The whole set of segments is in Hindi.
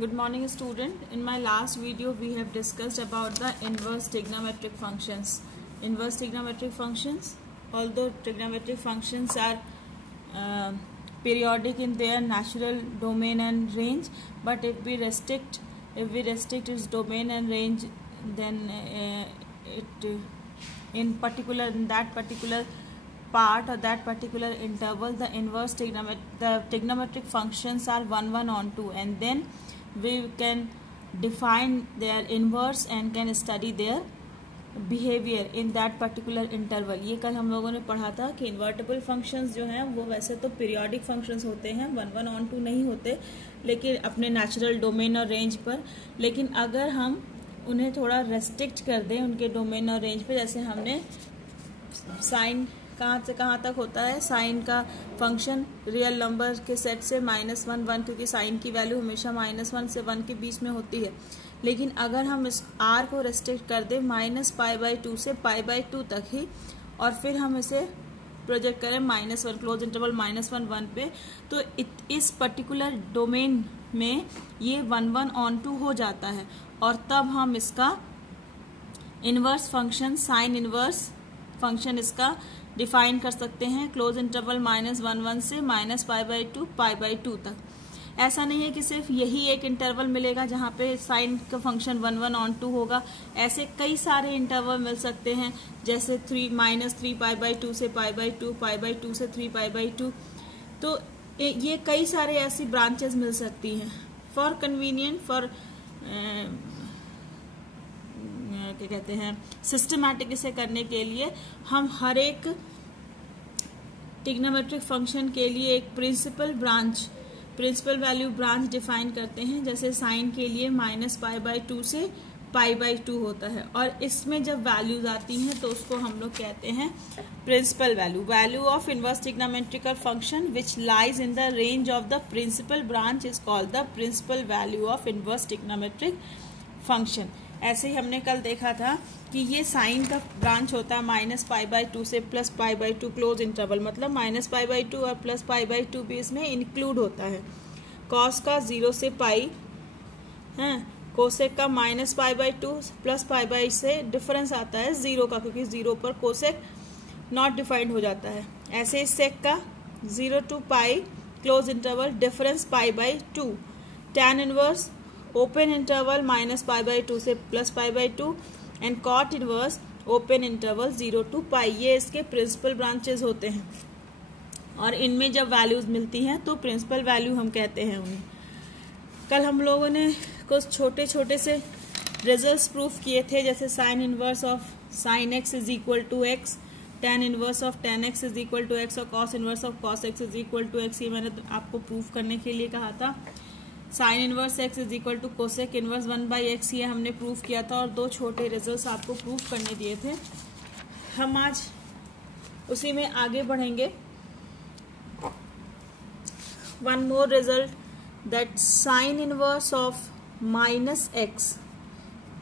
Good morning, student. In my last video we have discussed about the inverse trigonometric functions. Inverse trigonometric functions, although trigonometric functions are periodic in their natural domain and range, but if we restrict its domain and range, then in that particular part or that particular interval, the trigonometric functions are 1, 1 on 2, and then we can define their inverse and can study their behavior in that particular interval. ये कल हम लोगों ने पढ़ा था कि इन्वर्टिबल फंक्शंस जो हैं वो वैसे तो पीरियोडिक फंक्शंस होते हैं, 1, 1 on 2 नहीं होते, लेकिन अपने नेचुरल डोमेन और रेंज पर. लेकिन अगर हम उन्हें थोड़ा रेस्ट्रिक्ट कर दें उनके डोमेन और रेंज पर, जैसे हमने साइन कहाँ से कहाँ तक होता है, साइन का फंक्शन रियल नंबर के सेट से -1, 1, क्योंकि साइन की वैल्यू हमेशा -1 से 1 के बीच में होती है. लेकिन अगर हम इस r को रेस्ट्रिक्ट कर दें -π/2 से π/2 तक ही, और फिर हम इसे प्रोजेक्ट करें -1 क्लोज इंटरवल -1, 1 पे, तो इस पर्टिकुलर डोमेन में ये 1, 1 on 2 हो जाता है, और तब हम इसका inverse function, sine inverse function इसका डिफाइन कर सकते हैं क्लोज इंटरवल -1, 1 से -π/2 π/2 तक. ऐसा नहीं है कि सिर्फ यही एक इंटरवल मिलेगा जहाँ पे साइन का फंक्शन 1, 1 on 2 होगा. ऐसे कई सारे इंटरवल मिल सकते हैं, जैसे -3π/2 से π/2, π/2 से 3π/2. तो ये कई सारे ऐसी ब्रांचेस मिल सकती हैं. फॉर कन्वीनियंट, फॉर क्या कहते हैं, सिस्टमैटिक इसे करने के लिए हम हर एक ट्रिग्नोमेट्रिक फंक्शन के लिए एक प्रिंसिपल वैल्यू ब्रांच डिफाइन करते हैं. जैसे साइन के लिए -π/2 से π/2 होता है, और इसमें जब वैल्यूज आती हैं तो उसको हम लोग कहते हैं principal value of inverse trigonometrical function which lies in the range of the principal branch is called the principal value of inverse trigonometric function. ऐसे ही हमने कल देखा था कि ये साइन का ब्रांच होता है -π/2 से +π/2 क्लोज इंटरवल, मतलब -π/2 और +π/2 भी इसमें इंक्लूड होता है. कॉस का 0 से पाई है, कोसेक का -π/2 +π/2 से डिफरेंस आता है 0 का, क्योंकि 0 पर कोसेक नॉट डिफाइंड हो जाता है. ऐसे ही सेक का 0 to pi close interval difference π/2. Tan inverse open interval -π/2 से +π/2, and cot inverse open interval 0 to pi. ये इसके प्रिंसिपल ब्रांचेस होते हैं, और इनमें जब वैल्यूज मिलती हैं तो प्रिंसिपल वैल्यू हम कहते हैं उन्हें. कल हम लोगों ने कुछ छोटे छोटे से रिजल्ट्स प्रूफ किए थे, जैसे sine inverse of sine x is equal to x, tan inverse of tan x is equal to x, और cos inverse of cos x is equal to x. ये मैंने आपको प्रूफ करने के लिए कहा था. Sine inverse x is equal to cosec inverse 1/x, ये हमने प्रूफ किया था, और 2 छोटे रिजल्ट्स आपको प्रूफ करने दिए थे. हम आज उसी में आगे बढ़ेंगे. One more result, that sine inverse of -x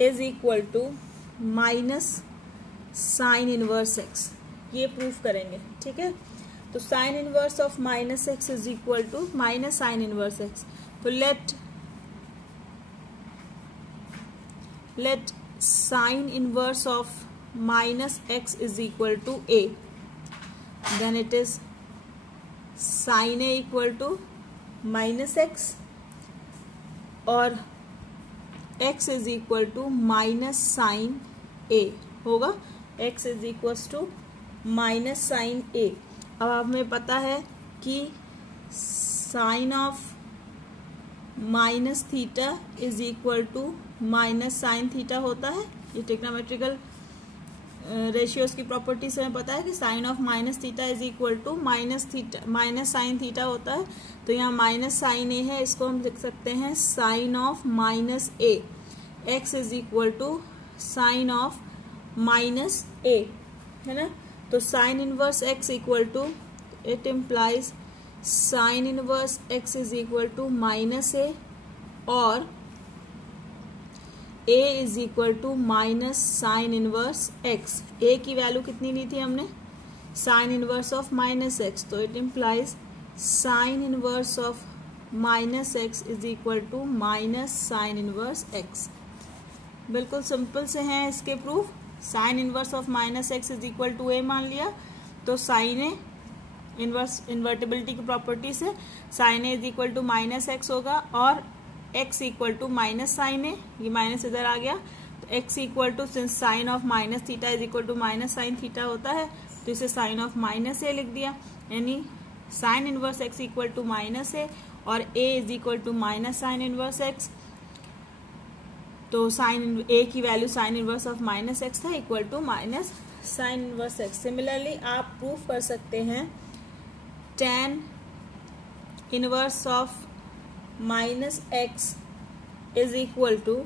is equal to -sine inverse x, ये प्रूफ करेंगे. ठीक है, तो sine inverse of -x is equal to -sine inverse x. तो let sin inverse of -x is equal to a, then it is sin a equal to -x, और x is equal to -sin a होगा. x is equals to -sin a. अब हमें पता है कि sine of -θ is equal to -sin θ होता है. ये ट्रिग्नोमेट्रिकल रेशियोज की प्रॉपर्टी से हमें पता है कि sine of -θ is equal to -sin θ होता है. तो यहाँ -sin a है, इसको हम लिख सकते हैं sine of -a. x is equal to sine of -a, है ना. तो sine inverse x equal to, it implies sine inverse x is equal to -a, और a is equal to -sine inverse x. a की वैल्यू कितनी ली थी हमने, साइन इनवर्स ऑफ -x, तो it implies sine inverse of minus x is equal to minus sine inverse x. बिल्कुल सिंपल से हैं इसके proof. Sine inverse of minus x is equal to a मान लिया तो साइन ए इनवर्स इन्वर्टिबिलिटी की प्रॉपर्टी से sine a is equal to minus x होगा और x equal to minus sine a, ये माइनस इधर आ गया तो x equal to since sine of minus theta is equal to minus sine theta होता है तो इसे साइन ऑफ माइनस ए लिख दिया, यानी sine inverse x equal to minus a और a is equal to minus sine inverse x. तो साइन ए की value sine inverse of minus x था equal to minus sine inverse x. Similarly आप प्रूफ कर सकते हैं tan inverse of minus x is equal to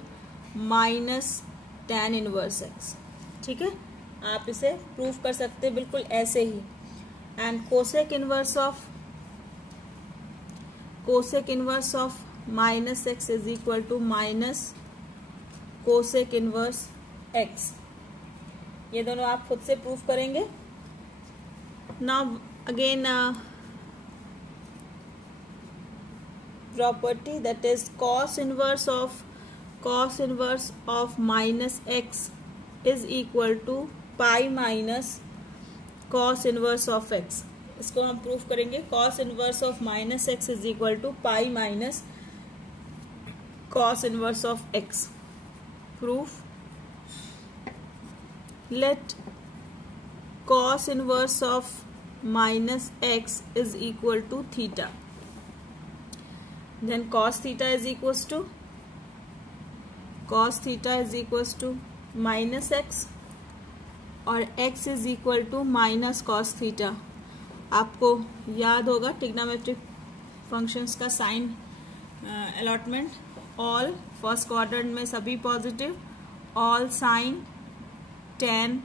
minus tan inverse x. ठीक है, आप इसे प्रूफ कर सकते हैं बिल्कुल ऐसे ही। And cosec inverse of minus x is equal to minus cosec inverse x. ये दोनों आप खुद से प्रूफ करेंगे। Now again property that is cos inverse of minus x is equal to pi minus cos inverse of x. इसको हम प्रूफ करेंगे। cos inverse of minus x is equal to pi minus cos inverse of x. Proof, let cos inverse of minus x is equal to theta, then cos theta is equals to minus x और x is equal to minus cos theta। आपको याद होगा ट्रिग्नोमेट्रिक फंक्शंस का sign allotment, all first quadrant में सभी positive, all sine tan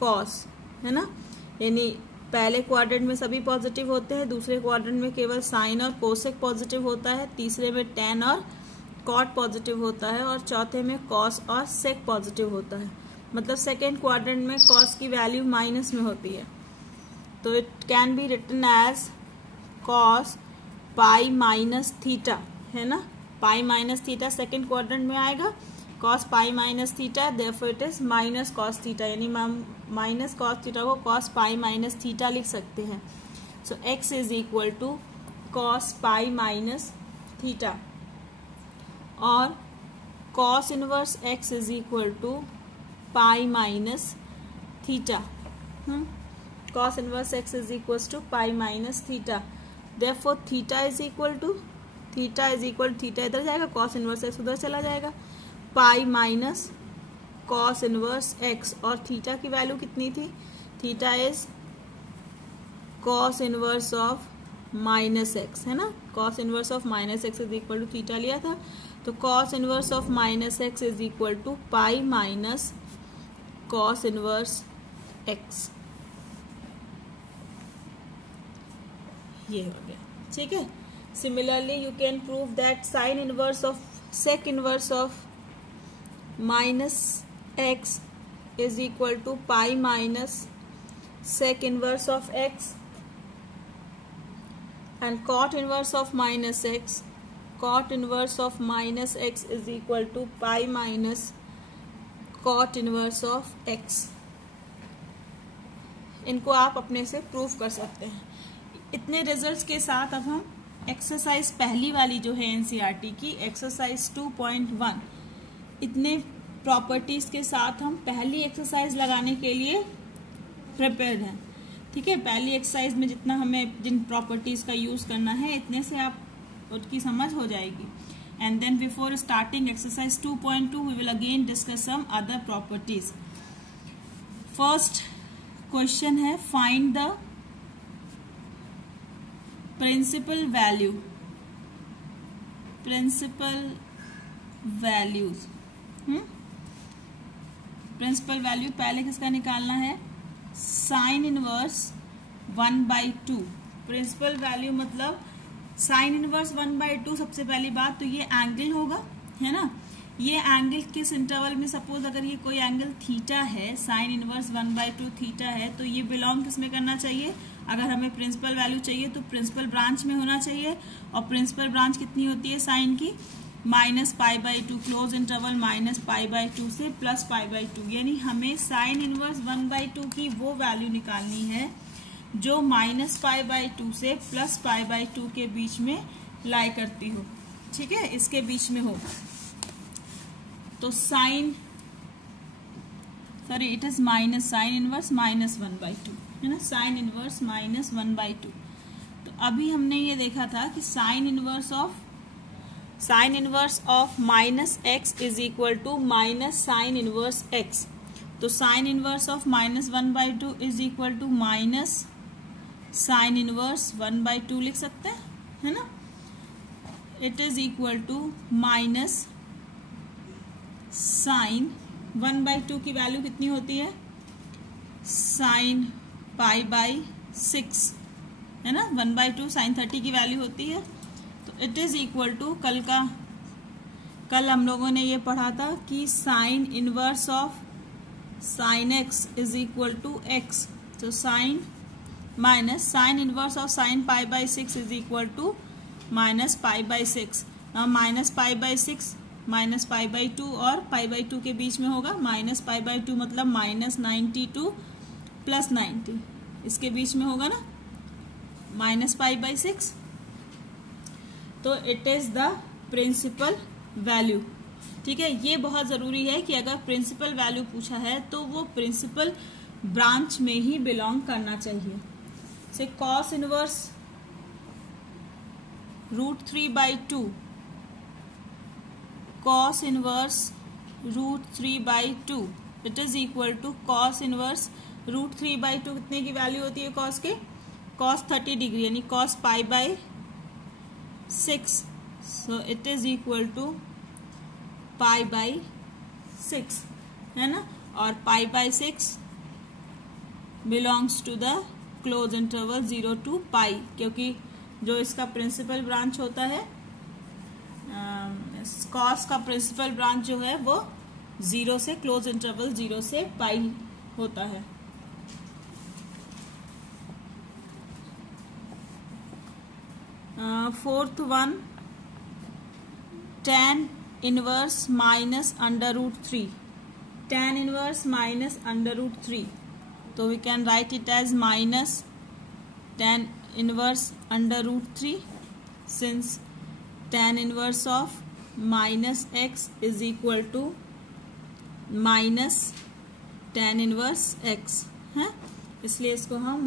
cos, है ना, यानी पहले क्वाड्रेंट में सभी पॉजिटिव होते हैं, दूसरे क्वाड्रेंट में केवल साइन और कोसेक पॉजिटिव होता है, तीसरे में tan और कॉट पॉजिटिव होता है और चौथे में कॉस और सेक पॉजिटिव होता है। मतलब सेकेंड क्वाड्रेंट में कॉस की वैल्यू माइनस में होती है। तो it can be written as cos pi minus theta, है ना, pi minus theta second quadrant में आएगा, cos pi minus theta, therefore it is minus cos theta, यानी माइनस कॉस थीटा को कॉस पाई माइनस थीटा लिख सकते हैं। So x is equal to cos pi minus theta और cos inverse x is equal to pi minus theta. Cos inverse x is equal to pi minus theta, therefore theta is equal theta इधर जाएगा, कॉस इनवर्स एक्स उधर चला जाएगा, pi minus cos inverse x और थीटा की वैल्यू कितनी थी, theta is cos inverse of minus x, है ना, cos inverse of minus x is equal to theta लिया था, तो cos inverse of minus x is equal to pi minus cos inverse x. ये हो गया, ठीक है। Similarly you can prove that sine inverse of sec inverse of minus x is equal to pi minus sec inverse of x and cot inverse of minus x is equal to pi minus cot inverse of x. इनको आप अपने से प्रूव कर सकते हैं। इतने रिजल्ट्स के साथ अब हम एक्सरसाइज पहली वाली जो है एनसीईआरटी की एक्सरसाइज 2.1, इतने प्रॉपर्टीज के साथ हम पहली एक्सरसाइज लगाने के लिए प्रिपेयर्ड हैं। ठीक है, पहली एक्सरसाइज में जितना हमें जिन प्रॉपर्टीज का यूज करना है इतने से आप उसकी समझ हो जाएगी। And then before starting exercise 2.2 we will again discuss some other properties. First question है find the principal values. Principal value पहले किसका निकालना है, साइन इनवर्स 1/2। प्रिंसिपल वैल्यू मतलब साइन इनवर्स 1/2। सबसे पहली बात तो ये एंगल होगा, है ना, ये एंगल किस इंटरवल में, सपोज अगर ये कोई एंगल थीटा है, साइन इनवर्स 1/2 थीटा है, तो ये बिलोंग किस में करना चाहिए, अगर हमें प्रिंसिपल वैल्यू चाहिए तो प्रिंसिपल ब्रांच में होना चाहिए, और प्रिंसिपल ब्रांच कितनी होती है साइन की, -π/2 क्लोज इंटरवल -π/2 से +π/2, यानी हमें साइन इनवर्स 1/2 की वो वैल्यू निकालनी है जो -π/2 से +π/2 के बीच में लाई करती हो, ठीक है, इसके बीच में हो। तो इट इज साइन इनवर्स -1/2 है ना, साइन इनवर्स -1/2। तो अभी हमने ये देखा था कि sine inverse of -x is equal to minus sine inverse x। तो sine inverse of -1/2 is equal to minus sine inverse 1/2 लिख सकते हैं, है ना। It is equal to minus sine 1/2 की वैल्यू कितनी होती है, साइन π/6 है ना, 1/2 साइन 30 की वैल्यू होती है। तो इट इज इक्वल टू कल हम लोगों ने ये पढ़ा था कि sine inverse of sine x is equal to x। तो sine inverse of sine π/6 is equal to -π/6। -π/6 -π/2 और π/2 के बीच में होगा, -π/2 मतलब -92 + 90, इसके बीच में होगा ना -π/6। तो it is the principal value, ठीक है। ये बहुत जरूरी है कि अगर प्रिंसिपल वैल्यू पूछा है तो वो प्रिंसिपल ब्रांच में ही बिलोंग करना चाहिए। से cos inverse √3/2, cos inverse √3/2 it is equal to cos inverse √3/2 कितने की वैल्यू होती है cos के, cos 30 डिग्री यानी cos π/6। So it is equal to π/6 है ना, और π/6 belongs to the close interval 0 to π, क्योंकि जो इसका प्रिंसिपल ब्रांच होता है कॉस का प्रिंसिपल ब्रांच जो है वो 0 से क्लोज इंटरवल 0 से π होता है। Fourth one, tan inverse -√3, tan inverse -√3। तो we can write it as minus tan inverse √3 since tan inverse of -x is equal to minus tan inverse x है, इसलिए इसको हम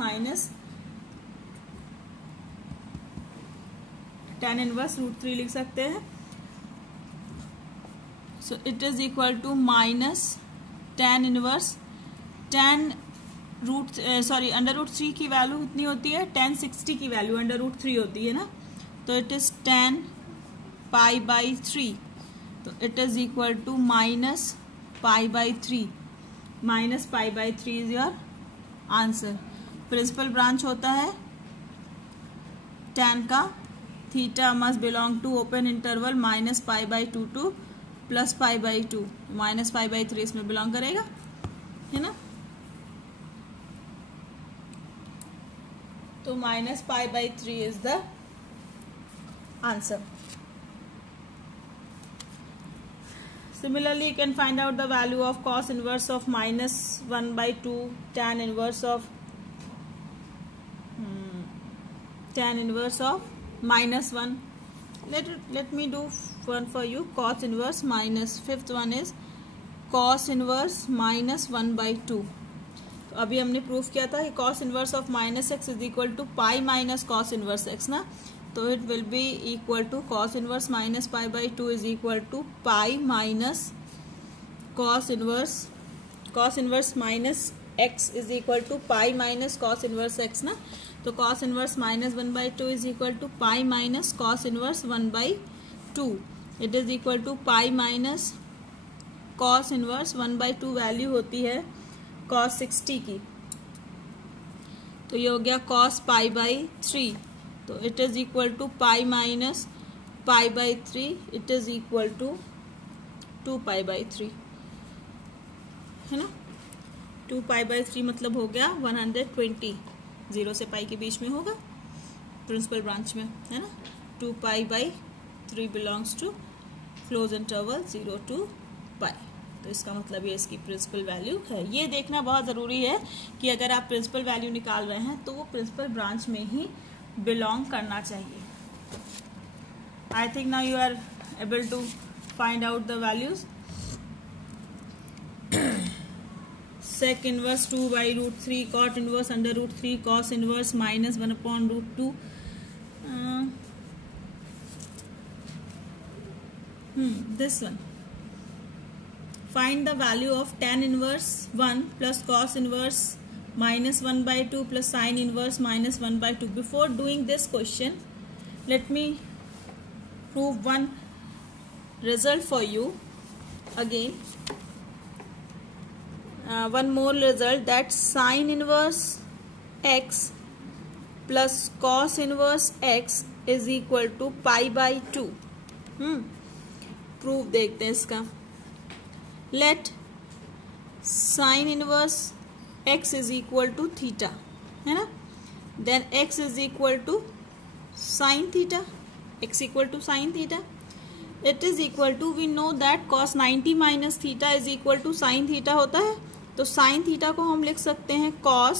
tan इनवर्स √3 लिख सकते हैं। So it is equal to minus tan inverse √3 की वैल्यू कितनी होती है, tan 60 की वैल्यू √3 होती है ना, तो इट इज tan π/3। तो it is equal to minus π/3, -π/3 is your answer. Principal branch होता है tan का, theta must belong to open interval -π/2 to +π/2, -π/3 इसमें बिलोंग करेगा, है ना। तो -π/3 is the answer. Similarly, you can find out the value of cos inverse of -1/2, tan inverse of -1. Let me do one for you. Cos inverse minus, fifth one is cos inverse -1/2. तो अभी हमने प्रूफ किया था कि cos inverse of -x is equal to pi minus cos inverse x ना, तो it will be equal to cos inverse -π/2 is equal to pi minus cos inverse minus x is equal to pi minus cos inverse x ना, तो cos inverse -1/2 is equal to pi minus cos inverse 1/2, it is equal to pi minus cos inverse 1/2 value होती है cos 60 की, तो ये हो गया cos π/3, तो it is equal to pi minus π/3, it is equal to 2π/3 है ना। 2π/3 मतलब हो गया 120, 0 से पाई के बीच में होगा प्रिंसिपल ब्रांच में, है ना। 2 pi by 3 belongs to close interval 0 to pi. तो इसका मतलब ये इसकी प्रिंसिपल वैल्यू है। ये देखना बहुत ज़रूरी है कि अगर आप प्रिंसिपल वैल्यू निकाल रहे हैं तो वो प्रिंसिपल ब्रांच में ही बिलोंग करना चाहिए। I think now you are able to find out the values. sec inverse 2 by root 3 cot inverse under root 3 cos inverse minus 1 upon root 2 this one. Find the value of tan inverse 1 plus cos inverse minus 1 by 2 plus sin inverse minus 1 by 2. Before doing this question, let me prove one result for you again. One more result, that sin inverse x plus cos inverse x is equal to pi by 2. Proof देखते हैं इसका। Let sin inverse x is equal to theta, है ना, then x is equal to sin theta, x equal to sin theta. It is equal to, we know that cos 90 minus theta is equal to sin theta होता है। तो साइन थीटा को हम लिख सकते हैं cos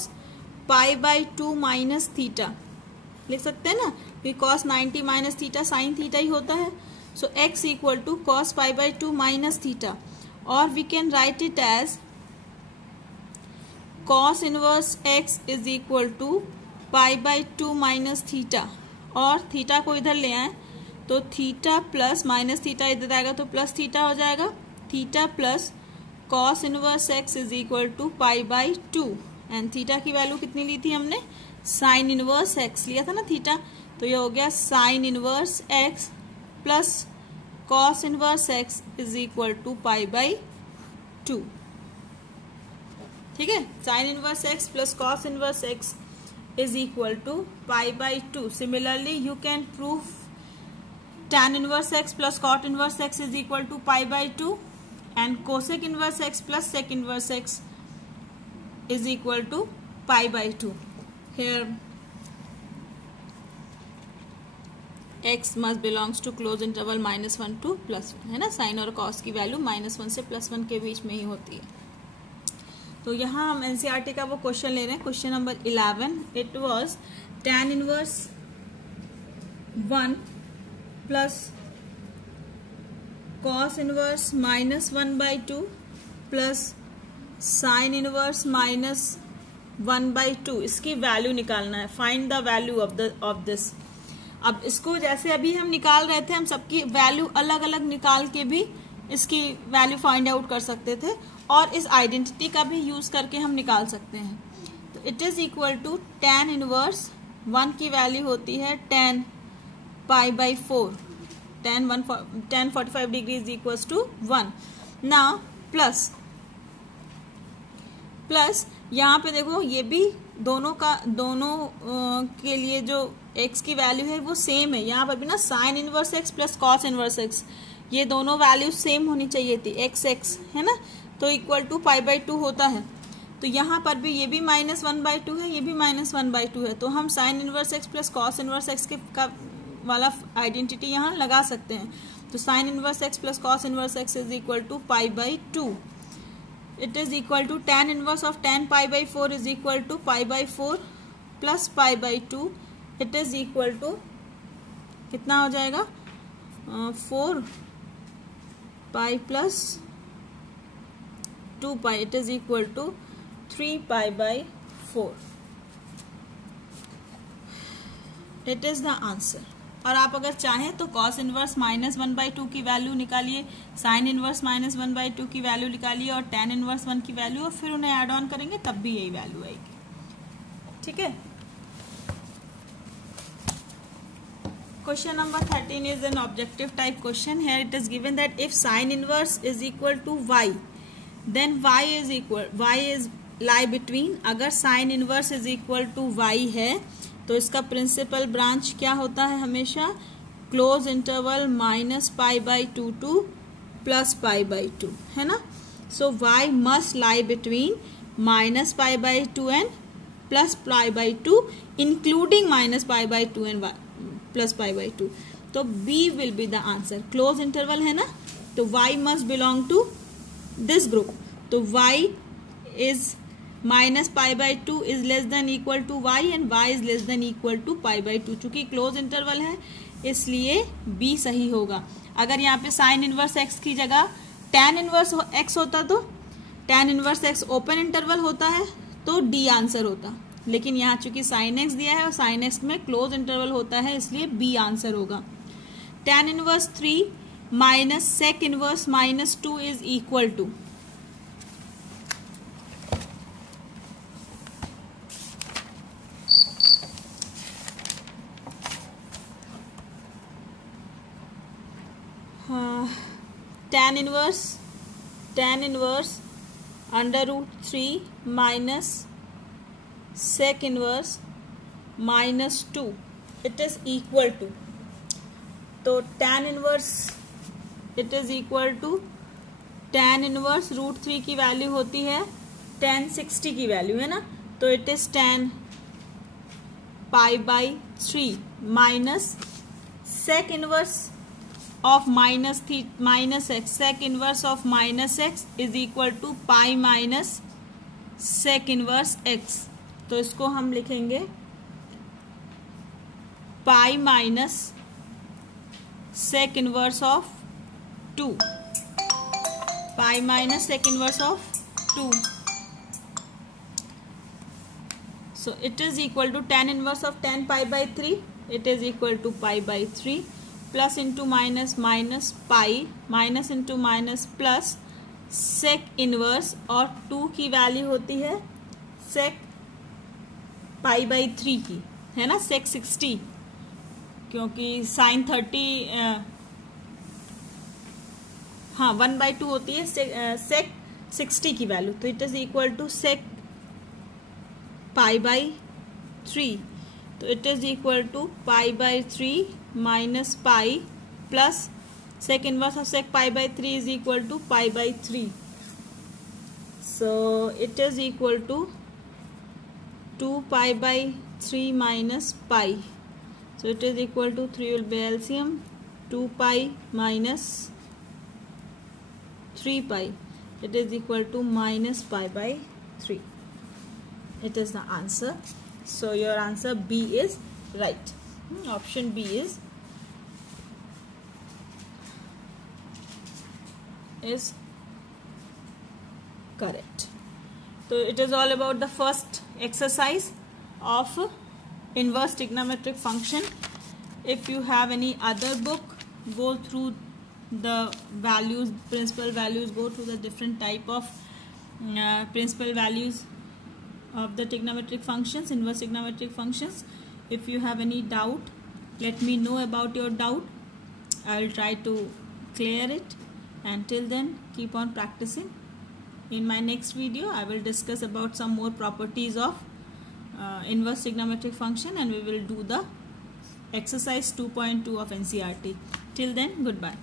pi by 2 minus theta, लिख सकते हैं ना, क्योंकि cos 90 minus theta sine theta ही होता है। So x equal to cos pi by 2 minus theta, और we can write it as cos inverse x is equal to pi by 2 minus theta, और थीटा को इधर ले आए तो थीटा प्लस माइनस थीटा इधर आएगा तो प्लस थीटा हो जाएगा। Theta plus cos inverse x is equal to pi by 2, and theta की वैल्यू कितनी ली थी हमने, साइन इनवर्स x लिया था ना थीटा, तो ये हो गया sine inverse x plus cos inverse x is equal to pi by 2। ठीक है, sine inverse x plus cos inverse x is equal to pi by 2। Similarly you can prove tan inverse x plus cot inverse x is equal to pi by 2, and cosec inverse x plus sec inverse x is equal to pi by 2. Here x must belongs to close interval -1 to +1, है ना। sin और cos की वैल्यू -1 से +1 के बीच में ही होती है। तो यहाँ हम NCERT का वो क्वेश्चन ले रहे हैं, question number 11। It was tan inverse 1 plus cos inverse -1 by 2 plus sine inverse -1 by 2, इसकी वैल्यू निकालना है। Find the value of this. अब इसको जैसे अभी हम निकाल रहे थे, हम सबकी वैल्यू अलग अलग निकाल के भी इसकी वैल्यू फाइंड आउट कर सकते थे, और इस आइडेंटिटी का भी यूज करके हम निकाल सकते हैं। तो it is equal to tan inverse 1 की वैल्यू होती है tan pi by 4, tan 45 degree is equals to 1। Now plus यहाँ पे देखो, ये भी दोनों के लिए जो x की वैल्यू है वो सेम है। यहाँ पर भी ना sign inverse x plus cos inverse x, ये दोनों वैल्यू सेम होनी चाहिए थी, x है ना, तो इक्वल टू पाई बाई 2 होता है। तो यहाँ पर भी ये भी -1 by 2 है, ये भी -1 by 2 है, तो हम sine inverse x plus cos inverse x का वाला आइडेंटिटी यहाँ लगा सकते हैं। तो sine inverse x plus cos inverse x is equal to pi by 2। It is equal to tan inverse of tan pi by 4 is equal to pi by 4 plus pi by 2। It is equal to कितना हो जाएगा, 4 pi plus 2 pi, it is equal to 3 pi by 4। It is the answer. और आप अगर चाहें तो cos इनवर्स -1 by 2 की वैल्यू निकालिए, साइन इनवर्स -1 by 2 की वैल्यू निकालिए, और tan इनवर्स 1 की वैल्यू, और फिर उन्हें ऐड ऑन करेंगे तब भी यही वैल्यू आएगी। ठीक है। Question number 13 is an objective type question. Here it is given that if sine inverse is equal to y, then y is lie between. अगर sine inverse is equal to y है तो इसका प्रिंसिपल ब्रांच क्या होता है, हमेशा क्लोज इंटरवल -π/2 टू +π/2, है ना। So y must lie between -π/2 and plus pi by two including minus pi by two and plus pi by two. तो B will be the answer. Close interval है ना, तो y must belong to this group. तो y is minus pi by two is less than equal to y and y is less than equal to pi by two. चूंकि क्लोज इंटरवल है इसलिए b सही होगा. अगर यहाँ पे साइन इनवर्स x की जगह tan इनवर्स x होता तो tan inverse x open interval होता है तो d आंसर होता. लेकिन यहाँ चूंकि साइन x दिया है और साइन x में क्लोज इंटरवल होता है इसलिए b आंसर होगा. tan inverse 3 minus sec inverse minus 2 is equal to tan inverse under root 3 minus sec inverse minus 2 it is equal to. तो tan inverse it is equal to tan inverse root 3 की वैल्यू होती है tan 60 की वैल्यू है ना, तो it is tan pi by 3 minus sec inverse of minus x. sec inverse of minus x is equal to pi minus sec inverse x. तो इसको हम लिखेंगे pi minus sec inverse of 2. pi minus sec inverse of 2. So it is equal to tan inverse of tan pi by 3. It is equal to pi by 3. Plus into minus minus pi minus into minus plus sec inverse और 2 की वैल्यू होती है सेक पाई बाई 3 की है ना, सेक 60 क्योंकि साइन 30 हाँ 1/2 होती है सेक 60 की वैल्यू. तो it is equal to sec pi by 3. तो it is equal to pi by 3 minus pi plus sec inverse of sec pi by 3 is equal to pi by 3. So it is equal to 2 pi by 3 minus pi. So it is equal to 3 will be LCM 2 pi minus 3 pi. It is equal to minus pi by 3. It is the answer. So your answer B is right. Option B is correct. So it is all about the first exercise of inverse trigonometric function. If you have any other book, go through the values, principal values, go through the different type of principal values of the trigonometric functions, inverse trigonometric functions. If you have any doubt, let me know about your doubt. I will try to clear it. Until then, keep on practicing. In my next video, I will discuss about some more properties of inverse trigonometric function, and we will do the exercise 2.2 of NCERT. Till then, goodbye.